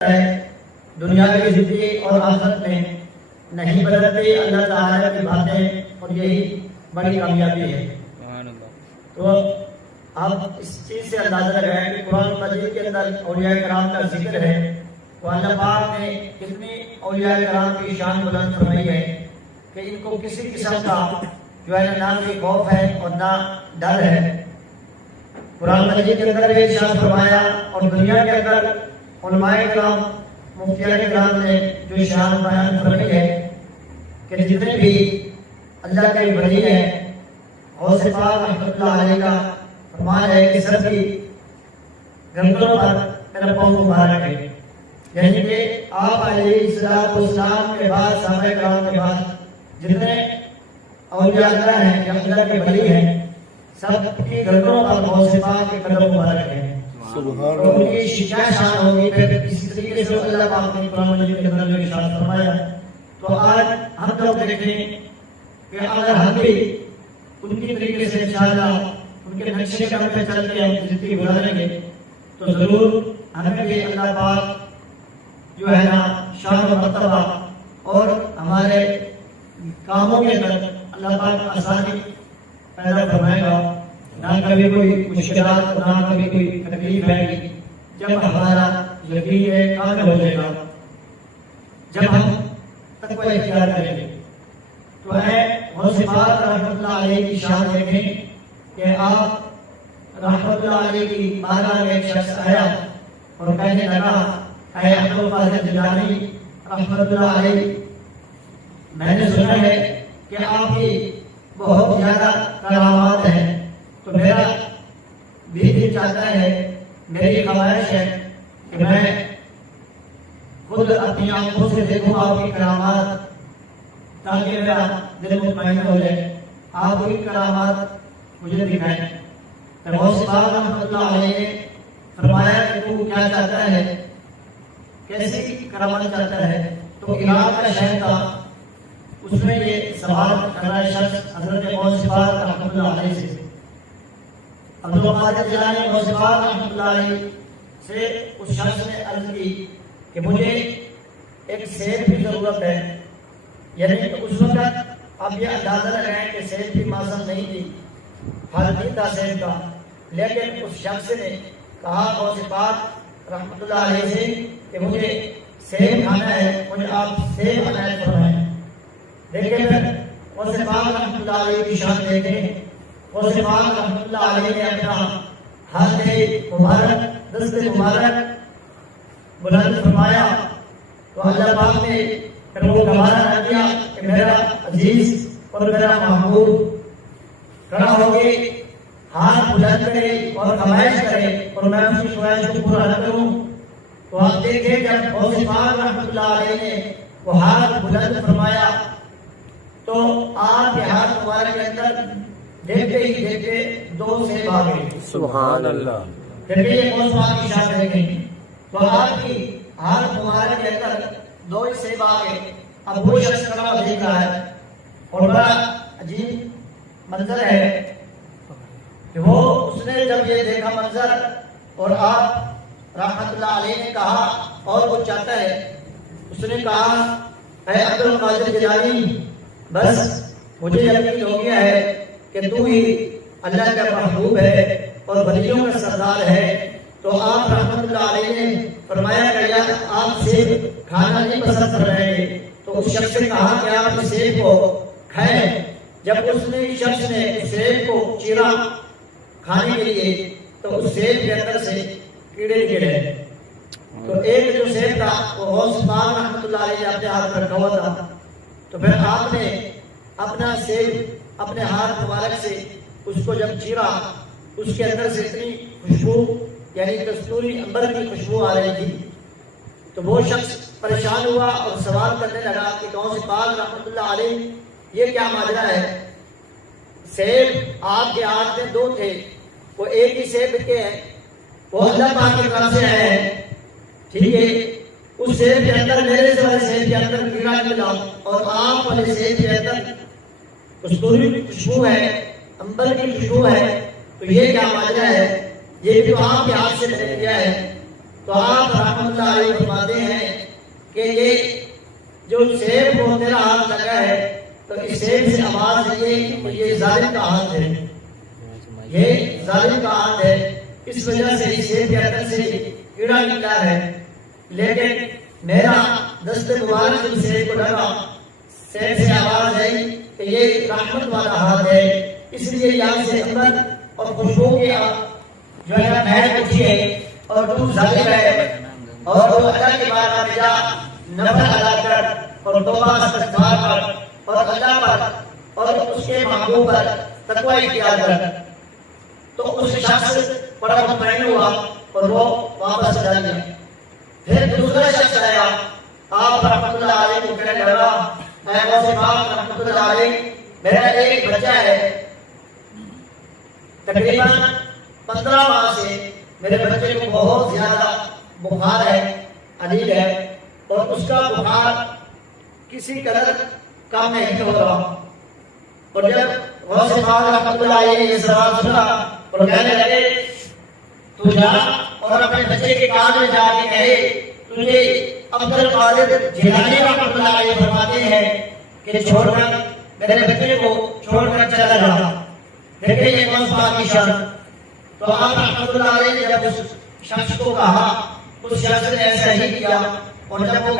है दुनिया की जिंदगी और आखिरत में नहीं बदलती अल्लाह ताला की बातें, और यही बड़ी कामयाबी है। तो आप इस चीज से अंदाजा लगाएं कि कुरान मजीद के अंदर औलिया कराम का जिक्र है, तो अल्लाह पाक ने कितनी औलिया कराम की शान बुलंद फरमाई है कि इनको किसी किस्म का जो है ना कोई खौफ है और ना डर है। कुरान मजीद के अंदर भी इरशाद फरमाया और दुनिया के अंदर उलमाए कराम मुफ्तियाने कराम ने जो शान बयान फरमाई है कि जितने भी अल्लाह के वली हैं गौसे पाक रहमतुल्लाह अलैह का फरमान है कि सबकी गर्दनों पर मेरा पाँव मुबारक है। यानी कि आप अलैहिस्सलाम के बाद साहबे कराम के बाद जितने औलिया अल्लाह हैं या अल्लाह के वली हैं सबकी गर्दनों पर गौसे पाक के कदम मुबारक है। तो उनकी शिकायत शान होगी। फिर इसी तरीके से अल्लाह पाक ने कुरान मजीद के अंदर में इरशाद फरमाया। तो आज हम लोग देखें कि अगर हम भी उनकी तरीके से इंशाअल्लाह उनके नक्शे कदम पे चल के हम जिंदगी गुजारेंगे तो जरूर हमें भी अल्लाह पाक जो है ना शान और मर्तबा और हमारे कामों के अंदर अल्लाह पाक आसानी पैदा फरमाएगा। ना कभी कोई मुश्किलात, ना कभी कोई तकलीफ आएगी। जब हमारा यकीन कामिल हो जाएगा, जब हम तकवा इख्तियार करेंगे, तो है गौसे पाक रहमतुल्लाह अलैह की शान देखें कि आप रहमतुल्लाह अलैह की बारगाह में एक शख्स आया और कहने लगा, ऐ अब्दुल कादिर जिलानी रहमतुल्लाह अलैह, मैंने सुना है कि आपकी बहुत ज्यादा करामात है, तो मेरा भी चाहता है, मेरी ख्वाहिश है कि मैं खुद अपनी आंखों से देखूं आपकी करामात, ताकि मेरा दिल मुतमईन हो जाए। आप वही करामात मुझे दिखाएं। तो गौसे पाक रहमतुल्लाह अलैह ने फरमाया कि तू क्या चाहता है, कैसी करामात चाहता है? तो इराक का शहर था, उसमें ये सवाल कर रहा है शख्स हजरत गौसे पाक रहमतुल्लाह अलैह से। अब्दुल कादिर जिलानी गौसे पाक रहमतुल्लाह अलैह से उस शख्स ने अर्ज की कि मुझे एक सेब की जरूरत है। यानी तो उस वक्त आप ये अंदाजा लगाएं कि सेब की मौसम नहीं थी, फल नहीं था सेब का, लेकिन उस शख्स ने कहा गौसे पाक रहमतुल्लाह अलैह से कि मुझे सेब खाना है, मुझे आप सेब अनायत फरमाएं। देखिए फिर गौसे पाक रहमतुल्लाह अलैह की शान देखें। गौसे पाक रहमतुल्लाह अलैह ने अपना हाथ मुबारक, दस्ते मुबारक बुलंद फरमाया, तो अल्लाह पाक ने फिर वो गवारा कर दिया कि मेरा अजीज और मेरा महबूब खड़ा होके हाथ बुलंद करे और ख्वाहिश करे और मैं उसकी ख्वाहिश को पूरा न करूं। तो आप देखें जब गौसे पाक रहमतुल्लाह अलैह ने वो हाथ बुलंद फरमाया तो आपके हाथ मुबारक के अंदर देखते ही देखते दो सेब आ गए। सुभान अल्लाह। देखिए ये गौसे पाक की शान देखें। तो आपकी हाथ मुबारक के अंदर दो ही सेब आ गए। अब वो शख्स खड़ा देख रहा है और बड़ा अजीब मंजर है कि वो उसने जब ये देखा मंजर और आप रहमतुल्लाह अलैह ने कहा और वो चाहता है, उसने कहा, ऐ अब्दुल कादिर जिलानी, बस मुझे यकीन हो गया है कि तू ही अल्लाह का महबूब है और वलियों का सरदार है। तो आप रहमतुल्लाह अलैह ने फरमाया कि यार आप सेब खाना नहीं पसंद कर रहे हैं। तो उस शख्स ने कहा कि आप इस सेब को खाएं। जब उसने शख्स ने सेब को चीरा खाने के लिए तो उस सेब के अंदर से कीड़े निकले। तो एक जो सेब था वो गौसे पाक रहमतुल्लाह अलैह ने अपने हाथ में रखा हुआ था। तो फिर आपने अपना सेब अपने हाथ मुबारक से उसको जब चीरा, उसके अंदर से इतनी खुशबू यानी कस्तूरी अंबर की खुशबू आ रही थी। तो वो शख्स परेशान हुआ और सवाल करने लगा कि गौसे पाक रहमतुल्लाह अलैह ये क्या माजरा है? सेब आपके हाथ में दो थे, वो एक ही सेब के हैं, वो अल्लाह पाक की तरफ से आए हैं, ठीक है। उस सेब के अंदर मेरे से वाले सेब के अंदर कीड़ा निकला और आप वाले सेब के अंदर कस्तूरी की खुशबू है, अंबर की खुशबू है। तो ये क्या माजरा है? ये जो आपके हाथ से मैंने किया है तो आप रहमतुल्लाह अलैह फरमाते हैं कि ये जो सेब को मेरा हाथ लगा है, तो इस सेब से आवाज ये जालिम का हाथ है, ये जालिम का हाथ है, इस वजह से इस सेब के अंदर से कीड़ा निकला है। लेकिन मेरा दस्त मुबारक इस सेब को लगा, सेब से आवाज आई कि ये रहमत वाला हाथ है, इसलिए यहाँ से अंदर और खुशबू की जो है महक उठी है और तू जालिम है, और तो अल्लाह के बारे में जा नफल अदा कर और तौबा इस्तिग़फ़ार कर और अल्लाह पर और उसके महबूब पर तक़वा इख्तियार कर। तो उस शख्स बड़ा मुतमईन हुआ और वो वापस चला गया। फिर दूसरा शख्स आया, आप रहमतुल्लाह अलैह को कहने लगा, ऐ गौसे पाक रहमतुल्लाह अलैह, मेरा एक बच्चा है, तकरीबन 15 माह से मेरे बच्चे को बहुत ज्यादा बुखार है, अलील है, और उसका बुखार किसी कदर कम नहीं हो रहा। और जब गौसे पाक रहमतुल्लाह अलैह ये सवाल सुना और कहने लगे, तू जा और अपने बच्चे के कान में जाके कहे, तुझे अब्दुल कादिर जिलानी रहमतुल्लाह अलैह फरमाते हैं कि छोड़कर मेरे बच्चे को छोड़कर चला जा। देखिए ये कौन सा की शान। तो आप रहमतुल्लाह अलैह ने जब उस शख्स को कहा, उस शख्स ने ऐसा ही किया, और जब वो